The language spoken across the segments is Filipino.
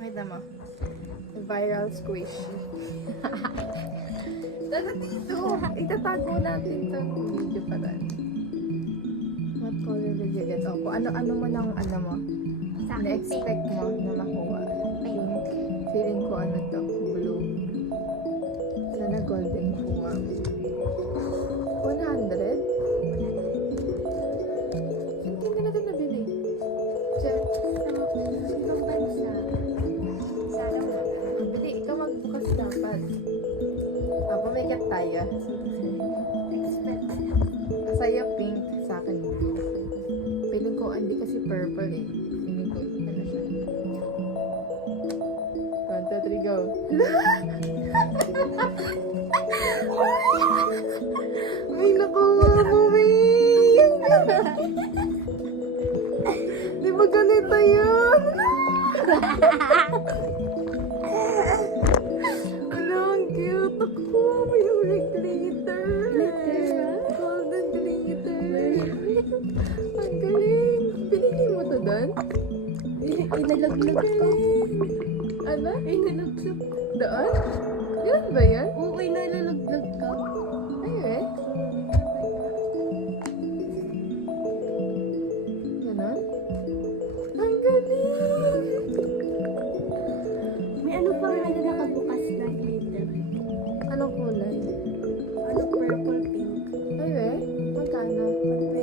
Pakita mo. Viral squishy. Dapat dito. Itatago natin itong video pa rin. What color will you get? Opo, ano mo ng ano mo? Sa akin, Na-expect mo na makuha? pink. Feeling ko ano to? Blue. Sana golden makuha. 100? Hindi na natin nabili. Check. Sa ibang bansa. Sana mo. Bili, ikaw magbukas dapat. Pumikat tayo. Expensive. Sa'yo pink, sa akin blue. Feeling ko, hindi kasi purple eh. Feeling ko, ano siya. 1, 2, 3, go. May nakuha mo, May! Di ba ganito yun? Wala, ang cute. Ako, may ulit glitter. Golden glitter. Ang galing. Pinili mo to doon? Inalaglag ko. Ano? Inalaglag. Doon? Yun ba yan? Oo, inalalaglag ka. Ay, eh. Ganon? Ang galing! May ano pang nakabukas na glitter. Anong kulay? Ano, purple pink. Ay, eh. Magkano? 120.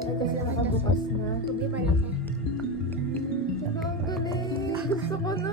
Ay, kasi nakabukas na. Hindi malaki. Ang galing! Gusto ko na!